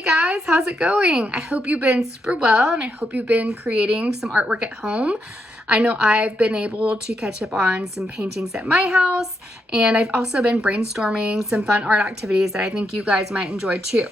Hey guys, how's it going? I hope you've been super well and I hope you've been creating some artwork at home. I know I've been able to catch up on some paintings at my house, and I've also been brainstorming some fun art activities that I think you guys might enjoy too.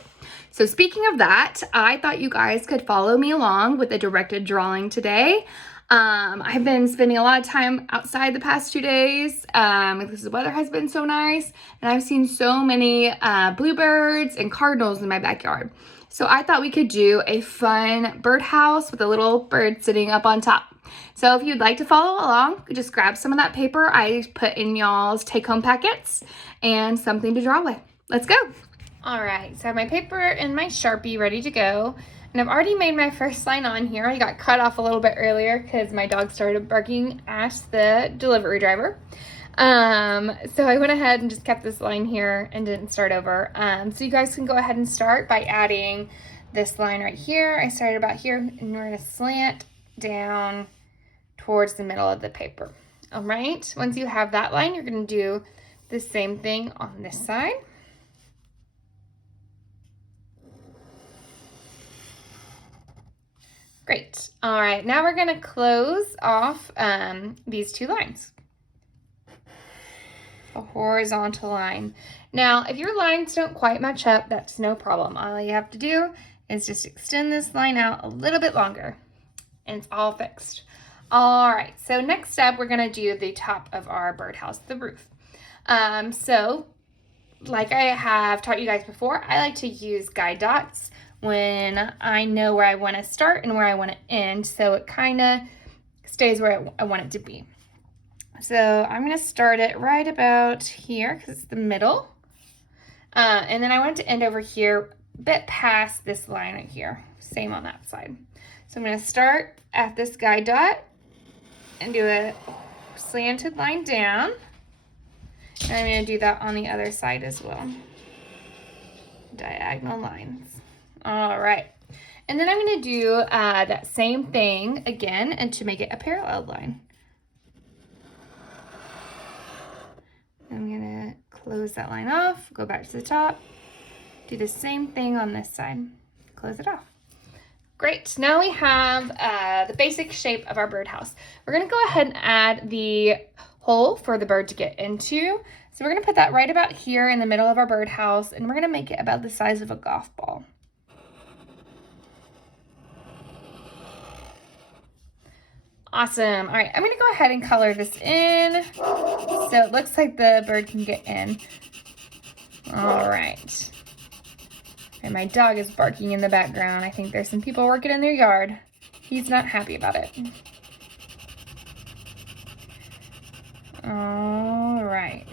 So speaking of that, I thought you guys could follow me along with a directed drawing today. I've been spending a lot of time outside the past 2 days because the weather has been so nice, and I've seen so many bluebirds and cardinals in my backyard. So I thought we could do a fun birdhouse with a little bird sitting up on top. So if you'd like to follow along, just grab some of that paper I put in y'all's take-home packets and something to draw with. Let's go. All right, so I have my paper and my Sharpie ready to go. And I've already made my first line on here. I got cut off a little bit earlier because my dog started barking at the delivery driver. So I went ahead and just kept this line here and didn't start over. So you guys can go ahead and start by adding this line right here. I started about here, and we're gonna slant down towards the middle of the paper. All right, once you have that line, you're gonna do the same thing on this side. Great. All right, now we're gonna close off these two lines. A horizontal line. Now, if your lines don't quite match up, that's no problem. All you have to do is just extend this line out a little bit longer, and it's all fixed. All right, so next step, we're gonna do the top of our birdhouse, the roof. So, like I have taught you guys before, I like to use guide dots when I know where I want to start and where I want to end, so it kind of stays where I want it to be. So I'm going to start it right about here because it's the middle, and then I want it to end over here, a bit past this line right here. Same on that side. So I'm going to start at this guide dot and do a slanted line down, and I'm going to do that on the other side as well. Diagonal lines. All right, and then I'm going to do that same thing again, and to make it a parallel line. I'm going to close that line off, go back to the top, do the same thing on this side, close it off. Great, now we have the basic shape of our birdhouse. We're going to go ahead and add the hole for the bird to get into. So we're going to put that right about here in the middle of our birdhouse, and we're going to make it about the size of a golf ball. Awesome. All right, I'm going to go ahead and color this in so it looks like the bird can get in. All right. And my dog is barking in the background. I think there's some people working in their yard. He's not happy about it. All right.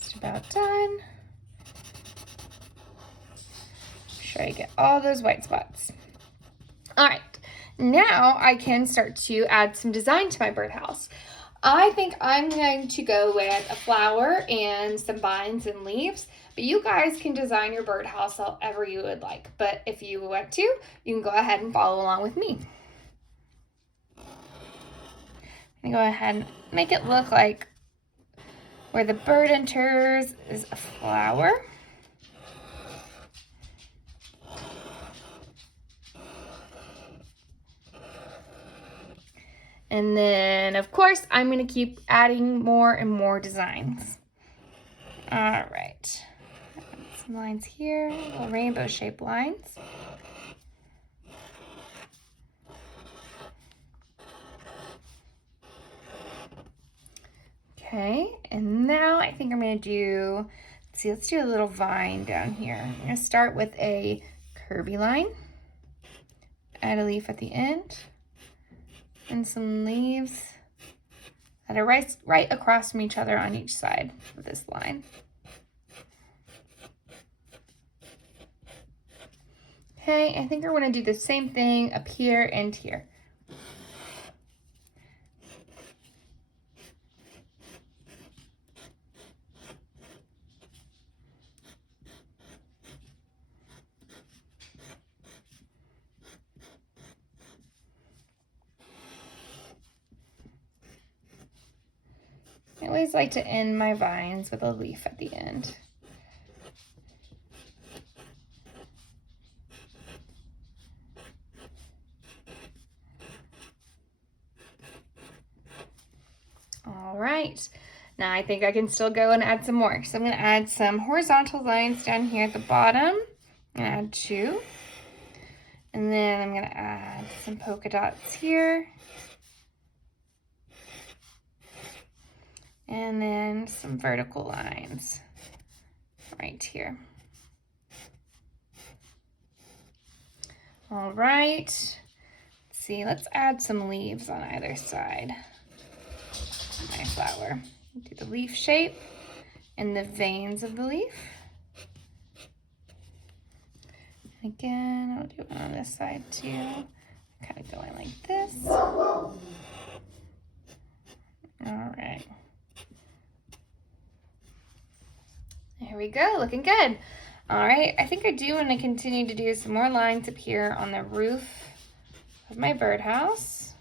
Just about done. Sure I get all those white spots. All right, now I can start to add some design to my birdhouse. I think I'm going to go with a flower and some vines and leaves, but you guys can design your birdhouse however you would like. But if you want to, you can go ahead and follow along with me. I'm gonna go ahead and make it look like where the bird enters is a flower. And then, of course, I'm going to keep adding more and more designs. All right. Some lines here, little rainbow-shaped lines. Okay, and now I think I'm going to do, let's do a little vine down here. I'm going to start with a curvy line, add a leaf at the end, and some leaves that are right across from each other on each side of this line. Okay, I think we're going to do the same thing up here and here. I always like to end my vines with a leaf at the end. All right, now I think I can still go and add some more. So I'm gonna add some horizontal lines down here at the bottom. I'm gonna add 2. And then I'm gonna add some polka dots here. And then some vertical lines right here. All right, let's see, let's add some leaves on either side of my flower. Do the leaf shape and the veins of the leaf. And again, I'll do one on this side too. Kind of going like this. All right. There we go, looking good. All right, I think I do want to continue to do some more lines up here on the roof of my birdhouse.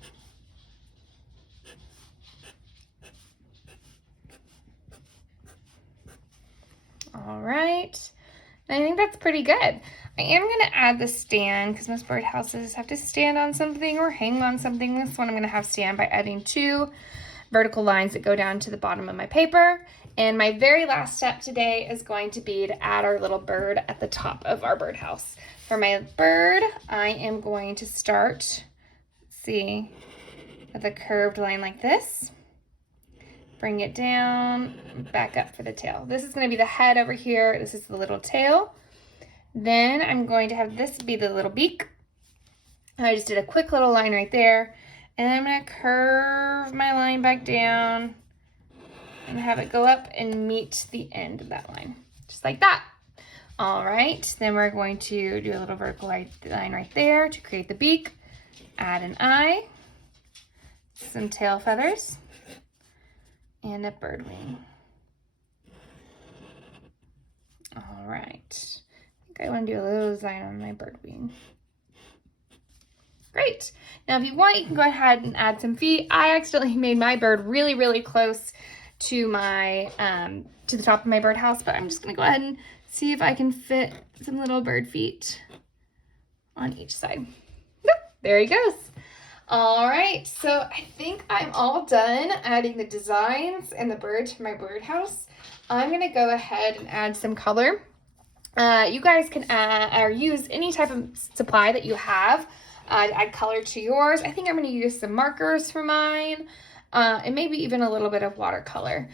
All right, and I think that's pretty good. I am gonna add the stand because most birdhouses have to stand on something or hang on something. This one I'm gonna have stand by adding 2 vertical lines that go down to the bottom of my paper. And my very last step today is going to be to add our little bird at the top of our birdhouse. For my bird, I am going to start, let's see, with a curved line like this. Bring it down, back up for the tail. This is going to be the head over here. This is the little tail. Then I'm going to have this be the little beak. And I just did a quick little line right there. And I'm going to curve my line back down and have it go up and meet the end of that line, just like that. All right, then we're going to do a little vertical line right there to create the beak. Add an eye, some tail feathers, and a bird wing. All right, I think I want to do a little design on my bird wing. Great. Now, if you want, you can go ahead and add some feet. I accidentally made my bird really, really close to my to the top of my birdhouse, but I'm just gonna go ahead and see if I can fit some little bird feet on each side. Yep, there he goes. All right, so I think I'm all done adding the designs and the bird to my birdhouse. I'm gonna go ahead and add some color. You guys can add or use any type of supply that you have. Add color to yours. I think I'm gonna use some markers for mine. And maybe even a little bit of watercolor.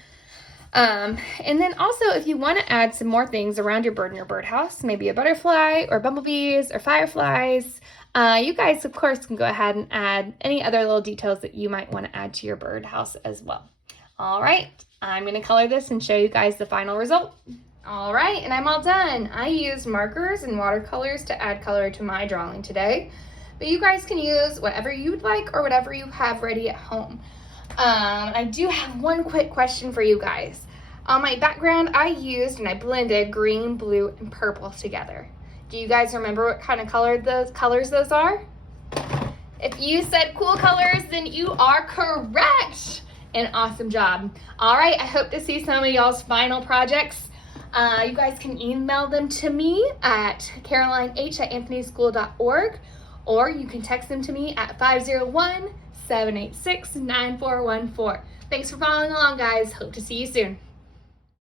And then also, if you want to add some more things around your bird in your birdhouse, maybe a butterfly or bumblebees or fireflies, you guys, of course, can go ahead and add any other little details that you might want to add to your birdhouse as well. All right, I'm going to color this and show you guys the final result. All right, and I'm all done. I used markers and watercolors to add color to my drawing today, but you guys can use whatever you would like or whatever you have ready at home. I do have one quick question for you guys. On my background, I used and I blended green, blue, and purple together. Do you guys remember what kind of colors those are? If you said cool colors, then you are correct. An awesome job. All right, I hope to see some of y'all's final projects. You guys can email them to me at carolineh@anthonyschool.org, or you can text them to me at 501-786-9414. Thanks for following along, guys. Hope to see you soon.